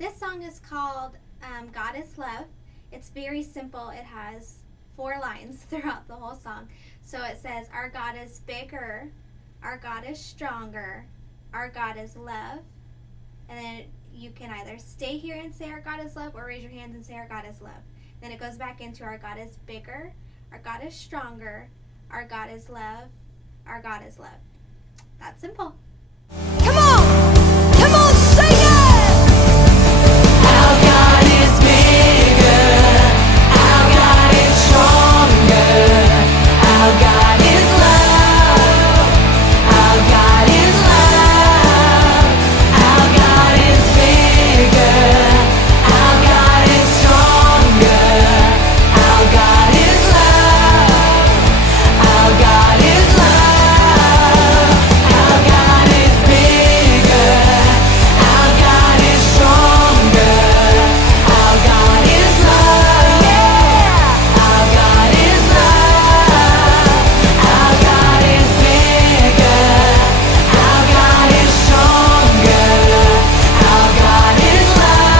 This song is called God is Love. It's very simple. It has 4 lines throughout the whole song. So it says, our God is bigger, our God is stronger, our God is love. And then you can either stay here and say our God is love or raise your hands and say our God is love. Then it goes back into our God is bigger, our God is stronger, our God is love, our God is love. That's simple. Come on! Come on, sing it! Our God is bigger. Our God is stronger. Our God is love. Our God is love. Our God is bigger. Our God is stronger. Our God is love. Our God is love. Our God is bigger. Our God is stronger. Our God is love. Yeah. Our God is love. Our God is bigger. Our God is stronger. Our God is love.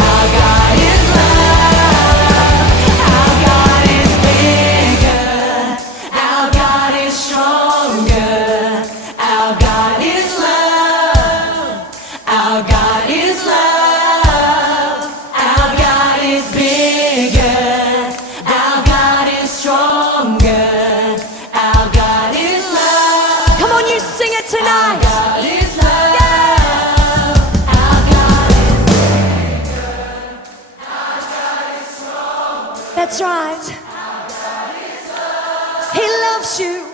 Our God is love. Our God is bigger. Our God is stronger. Our God is love. Our God is love. Our God is bigger. Our God is stronger. Our God is love. Come on, you sing it tonight. Our God is love. Our God is That's right. He loves you.